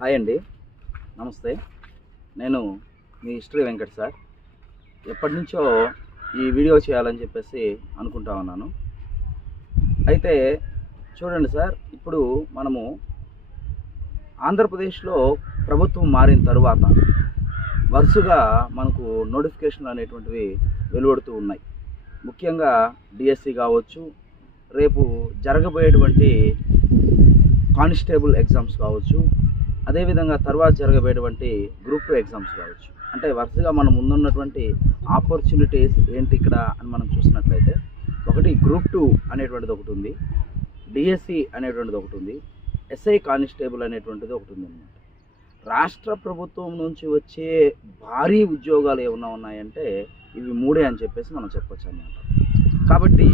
Hi అండి, నమస్తే. నేను మీ హిస్టరీ వెంకట్ సార్. ఎప్పటి నుంచో ఈ వీడియో చేయాలని చెప్పేసి అనుకుంటా ఉన్నాను. అయితే చూడండి సార్, ఇప్పుడు మనము ఆంధ్రప్రదేశ్లో ప్రభుత్వం మారిన తరువాత వరుసగా మనకు నోటిఫికేషన్లు అనేటువంటివి వెలువడుతూ ఉన్నాయి. ముఖ్యంగా డిఎస్సి కావచ్చు, రేపు జరగబోయేటువంటి కానిస్టేబుల్ ఎగ్జామ్స్ కావచ్చు, అదేవిధంగా తర్వాత జరగబోయేటువంటి గ్రూప్ 2 ఎగ్జామ్స్ కావచ్చు. అంటే వరుసగా మనం ముందున్నటువంటి ఆపర్చునిటీస్ ఏంటి ఇక్కడ అని మనం చూసినట్లయితే, ఒకటి గ్రూప్ 2 అనేటువంటిది ఒకటి ఉంది, డిఎస్సి అనేటువంటిది ఒకటి ఉంది, ఎస్ఐ కానిస్టేబుల్ అనేటువంటిది ఒకటి ఉంది అన్నమాట. రాష్ట్ర ప్రభుత్వం నుంచి వచ్చే భారీ ఉద్యోగాలు ఏమన్నా ఉన్నాయంటే ఇవి మూడే అని చెప్పేసి మనం చెప్పొచ్చు అన్నమాట. కాబట్టి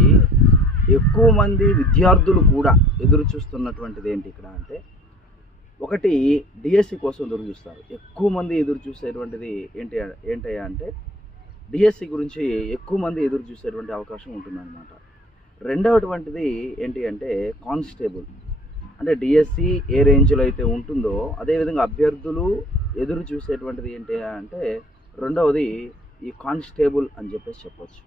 ఎక్కువ మంది విద్యార్థులు కూడా ఎదురు చూస్తున్నటువంటిది ఏంటి ఇక్కడ అంటే, ఒకటి డిఎస్సి కోసం ఎదురు చూస్తారు. ఎక్కువ మంది ఎదురు చూసేటువంటిది ఏంటయ్యా అంటే డిఎస్సి గురించి ఎక్కువ మంది ఎదురు చూసేటువంటి అవకాశం ఉంటుందన్నమాట. రెండవటువంటిది ఏంటి అంటే కానిస్టేబుల్. అంటే డిఎస్సి ఏ రేంజ్లో అయితే ఉంటుందో అదేవిధంగా అభ్యర్థులు ఎదురు చూసేటువంటిది ఏంటి అంటే రెండవది ఈ కానిస్టేబుల్ అని చెప్పేసి చెప్పొచ్చు.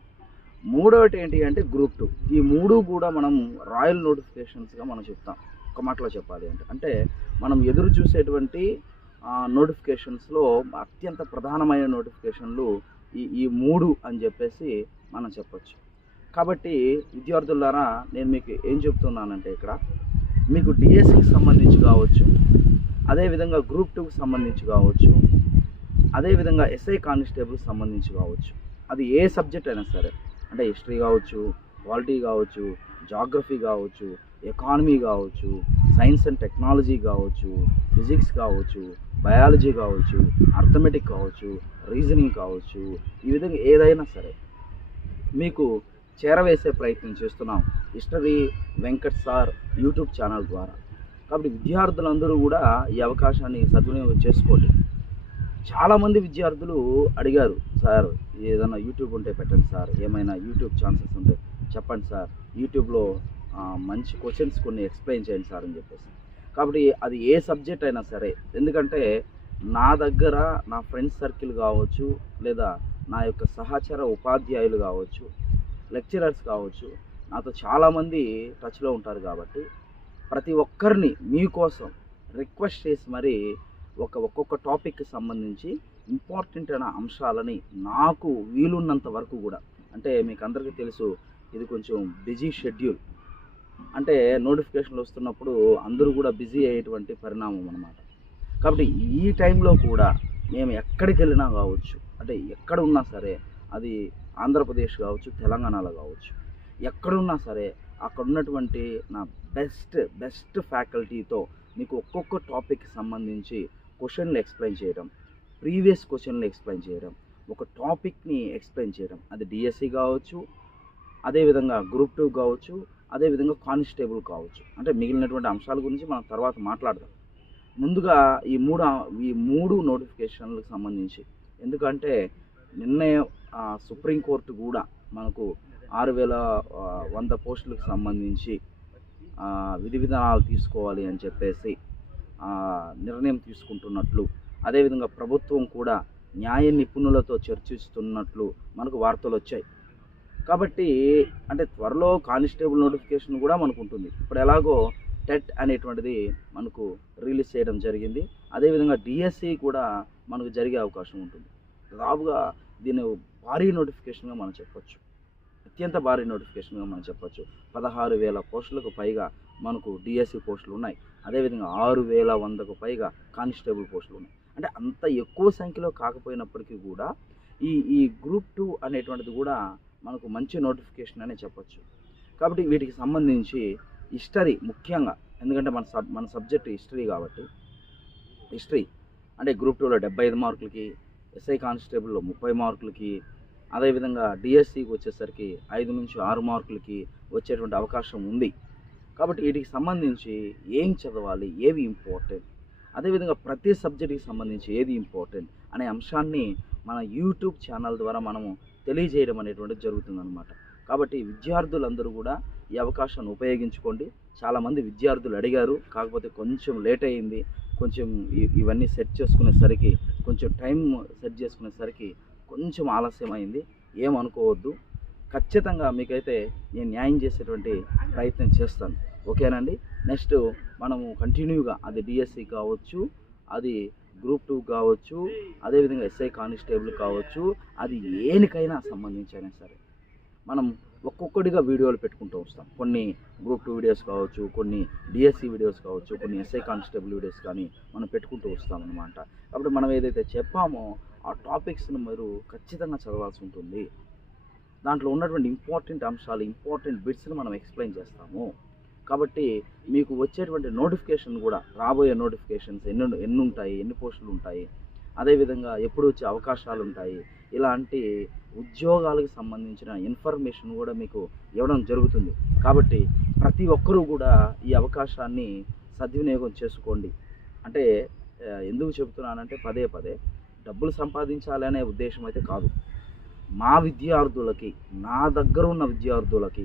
మూడవది ఏంటి అంటే గ్రూప్ 2. ఈ మూడు కూడా మనం రాయల్ నోటిఫికేషన్స్గా మనం చెప్తాం. ఒక మాటలో చెప్పాలి అంటే మనం ఎదురు చూసేటువంటి నోటిఫికేషన్స్లో అత్యంత ప్రధానమైన నోటిఫికేషన్లు ఈ మూడు అని చెప్పేసి మనం చెప్పొచ్చు. కాబట్టి విద్యార్థులారా, నేను మీకు ఏం చెప్తున్నానంటే ఇక్కడ మీకు డిఎస్సికి సంబంధించి కావచ్చు, అదేవిధంగా గ్రూప్ 2కి సంబంధించి కావచ్చు, అదేవిధంగా ఎస్ఐ కానిస్టేబుల్కి సంబంధించి కావచ్చు, అది ఏ సబ్జెక్ట్ అయినా సరే, అంటే హిస్టరీ కావచ్చు, పాలిటీ కావచ్చు, జాగ్రఫీ కావచ్చు, ఎకానమీ కావచ్చు, సైన్స్ అండ్ టెక్నాలజీ కావచ్చు, ఫిజిక్స్ కావచ్చు, బయాలజీ కావచ్చు, అర్థమెటిక్ కావచ్చు, రీజనింగ్ కావచ్చు, ఈ విధంగా ఏదైనా సరే మీకు చేరవేసే ప్రయత్నం చేస్తున్నాం history Venkat sir YouTube channel ద్వారా. కాబట్టి విద్యార్థులందరూ కూడా ఈ అవకాశాన్ని సద్వినియోగం చేసుకోండి. చాలామంది విద్యార్థులు అడిగారు, సార్ ఏదైనా యూట్యూబ్ ఉంటే పెట్టండి సార్, ఏమైనా యూట్యూబ్ ఛాన్సెస్ ఉంటే చెప్పండి సార్, యూట్యూబ్లో మంచి క్వశ్చన్స్ కొన్ని ఎక్స్ప్లెయిన్ చేయండి సార్ అని చెప్పేసి. కాబట్టి అది ఏ సబ్జెక్ట్ అయినా సరే, ఎందుకంటే నా దగ్గర నా ఫ్రెండ్స్ సర్కిల్ కావచ్చు, లేదా నా యొక్క సహచర ఉపాధ్యాయులు కావచ్చు, లెక్చరర్స్ కావచ్చు, నాతో చాలామంది టచ్లో ఉంటారు. కాబట్టి ప్రతి ఒక్కరిని మీకోసం రిక్వెస్ట్ చేసి మరి ఒక్కొక్క టాపిక్కి సంబంధించి ఇంపార్టెంట్ అయిన అంశాలని నాకు వీలున్నంత వరకు కూడా, అంటే మీకు అందరికీ తెలుసు ఇది కొంచెం బిజీ షెడ్యూల్, అంటే నోటిఫికేషన్లు వస్తున్నప్పుడు అందరూ కూడా బిజీ అయ్యేటువంటి పరిణామం అన్నమాట. కాబట్టి ఈ టైంలో కూడా మేము ఎక్కడికి వెళ్ళినా కావచ్చు, అంటే ఎక్కడ ఉన్నా సరే, అది ఆంధ్రప్రదేశ్ కావచ్చు, తెలంగాణలో కావచ్చు, ఎక్కడున్నా సరే అక్కడ ఉన్నటువంటి నా బెస్ట్ ఫ్యాకల్టీతో మీకు ఒక్కొక్క టాపిక్కి సంబంధించి క్వశ్చన్లు ఎక్స్ప్లెయిన్ చేయడం, ప్రీవియస్ క్వశ్చన్లు ఎక్స్ప్లెయిన్ చేయడం, ఒక టాపిక్ని ఎక్స్ప్లెయిన్ చేయడం, అది డిఎస్సి కావచ్చు, అదేవిధంగా గ్రూప్ 2 కావచ్చు, అదేవిధంగా కానిస్టేబుల్ కావచ్చు. అంటే మిగిలినటువంటి అంశాల గురించి మనం తర్వాత మాట్లాడదాం. ముందుగా ఈ మూడు నోటిఫికేషన్లకు సంబంధించి, ఎందుకంటే నిన్నే సుప్రీంకోర్టు కూడా మనకు 6100 పోస్టులకు సంబంధించి విధి విధానాలు తీసుకోవాలి అని చెప్పేసి నిర్ణయం తీసుకుంటున్నట్లు, అదేవిధంగా ప్రభుత్వం కూడా న్యాయ నిపుణులతో చర్చిస్తున్నట్లు మనకు వార్తలు వచ్చాయి. కాబట్టి అంటే త్వరలో కానిస్టేబుల్ నోటిఫికేషన్ కూడా మనకు ఉంటుంది. ఇప్పుడు ఎలాగో టెట్ అనేటువంటిది మనకు రిలీజ్ చేయడం జరిగింది, అదేవిధంగా డిఎస్సి కూడా మనకు జరిగే అవకాశం ఉంటుంది. దాదాపుగా దీన్ని భారీ నోటిఫికేషన్గా మనం చెప్పొచ్చు, అత్యంత భారీ నోటిఫికేషన్గా మనం చెప్పొచ్చు. 16,000 పోస్టులకు పైగా మనకు డిఎస్సి పోస్టులు ఉన్నాయి, అదేవిధంగా 6,100కు పైగా కానిస్టేబుల్ పోస్టులు ఉన్నాయి. అంటే అంత ఎక్కువ సంఖ్యలో కాకపోయినప్పటికీ కూడా ఈ గ్రూప్ 2 అనేటువంటిది కూడా మనకు మంచి నోటిఫికేషన్ అనే చెప్పొచ్చు. కాబట్టి వీటికి సంబంధించి హిస్టరీ ముఖ్యంగా, ఎందుకంటే మన సబ్జెక్ట్ హిస్టరీ కాబట్టి, హిస్టరీ అంటే గ్రూప్ 2లో 75 మార్కులకి, ఎస్ఐ కానిస్టేబుల్లో 30 మార్కులకి, అదేవిధంగా డిఎస్సికి వచ్చేసరికి 5 నుంచి 6 మార్కులకి వచ్చేటువంటి అవకాశం ఉంది. కాబట్టి వీటికి సంబంధించి ఏం చదవాలి, ఏవి ఇంపార్టెంట్, అదేవిధంగా ప్రతి సబ్జెక్ట్కి సంబంధించి ఏది ఇంపార్టెంట్ అనే అంశాన్ని మన యూట్యూబ్ ఛానల్ ద్వారా మనము తెలియజేయడం అనేటువంటిది జరుగుతుందన్నమాట. కాబట్టి విద్యార్థులందరూ కూడా ఈ అవకాశాన్ని ఉపయోగించుకోండి. చాలామంది విద్యార్థులు అడిగారు. కాకపోతే కొంచెం లేట్ అయింది. కొంచెం ఇవన్నీ సెట్ చేసుకునేసరికి, కొంచెం టైం సెట్ చేసుకునేసరికి కొంచెం ఆలస్యం అయింది. ఏమనుకోవద్దు. ఖచ్చితంగా మీకైతే నేను న్యాయం చేసేటువంటి ప్రయత్నం చేస్తాను. ఓకేనండి. నెక్స్ట్ మనము కంటిన్యూగా అది డిఎస్సి కావచ్చు, అది గ్రూప్ 2 కావచ్చు, అదేవిధంగా ఎస్ఐ కానిస్టేబుల్ కావచ్చు, అది ఏనికైనా సంబంధించైనా సరే మనం ఒక్కొక్కటిగా వీడియోలు పెట్టుకుంటూ వస్తాం. కొన్ని గ్రూప్ 2 వీడియోస్ కావచ్చు, కొన్ని డిఎస్సి వీడియోస్ కావచ్చు, కొన్ని ఎస్ఐ కానిస్టేబుల్ వీడియోస్ కానీ మనం పెట్టుకుంటూ వస్తామన్నమాట. కాబట్టి మనం ఏదైతే చెప్పామో ఆ టాపిక్స్ని మీరు ఖచ్చితంగా చదవాల్సి ఉంటుంది. దాంట్లో ఉన్నటువంటి ఇంపార్టెంట్ అంశాలు, ఇంపార్టెంట్ బిట్స్ని మనం ఎక్స్ప్లెయిన్ చేస్తాము. కాబట్టి మీకు వచ్చేటువంటి నోటిఫికేషన్ కూడా, రాబోయే నోటిఫికేషన్స్ ఎన్ని ఉంటాయి, ఎన్ని పోస్టులు ఉంటాయి, అదేవిధంగా ఎప్పుడు వచ్చే అవకాశాలు ఉంటాయి, ఇలాంటి ఉద్యోగాలకు సంబంధించిన ఇన్ఫర్మేషన్ కూడా మీకు ఇవ్వడం జరుగుతుంది. కాబట్టి ప్రతి ఒక్కరూ కూడా ఈ అవకాశాన్ని సద్వినియోగం చేసుకోండి. అంటే ఎందుకు చెబుతున్నానంటే పదే పదే డబ్బులు సంపాదించాలి అనే ఉద్దేశం అయితే కాదు. మా విద్యార్థులకి, నా దగ్గర ఉన్న విద్యార్థులకి,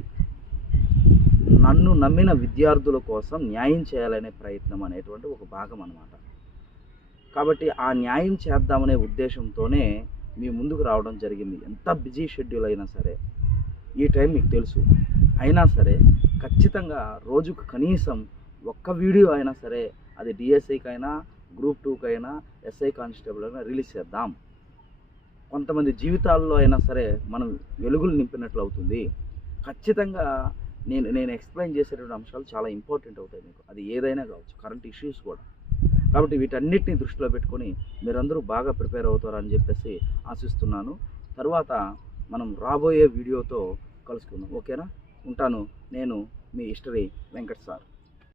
నన్ను నమ్మిన విద్యార్థుల కోసం న్యాయం చేయాలనే ప్రయత్నం అనేటువంటి ఒక భాగం అన్నమాట. కాబట్టి ఆ న్యాయం చేద్దామనే ఉద్దేశంతోనే మీ ముందుకు రావడం జరిగింది. ఎంత బిజీ షెడ్యూల్ అయినా సరే, ఈ టైం మీకు తెలుసు, అయినా సరే ఖచ్చితంగా రోజుకు కనీసం ఒక్క వీడియో అయినా సరే, అది డిఎస్సికైనా, గ్రూప్ 2కైనా, ఎస్ఐ కానిస్టేబుల్ అయినా రిలీజ్ చేద్దాం. కొంతమంది జీవితాల్లో అయినా సరే మనం వెలుగులు నింపినట్లు అవుతుంది. ఖచ్చితంగా నేను ఎక్స్ప్లెయిన్ చేసేటువంటి అంశాలు చాలా ఇంపార్టెంట్ అవుతాయి మీకు. అది ఏదైనా కావచ్చు, కరెంట్ ఇష్యూస్ కూడా. కాబట్టి వీటన్నిటిని దృష్టిలో పెట్టుకొని మీరందరూ బాగా ప్రిపేర్ అవుతారని చెప్పేసి ఆశిస్తున్నాను. తర్వాత మనం రాబోయే వీడియోతో కలుసుకుందాం. ఓకేనా? ఉంటాను. నేను మీ హిస్టరీ వెంకట్ సార్.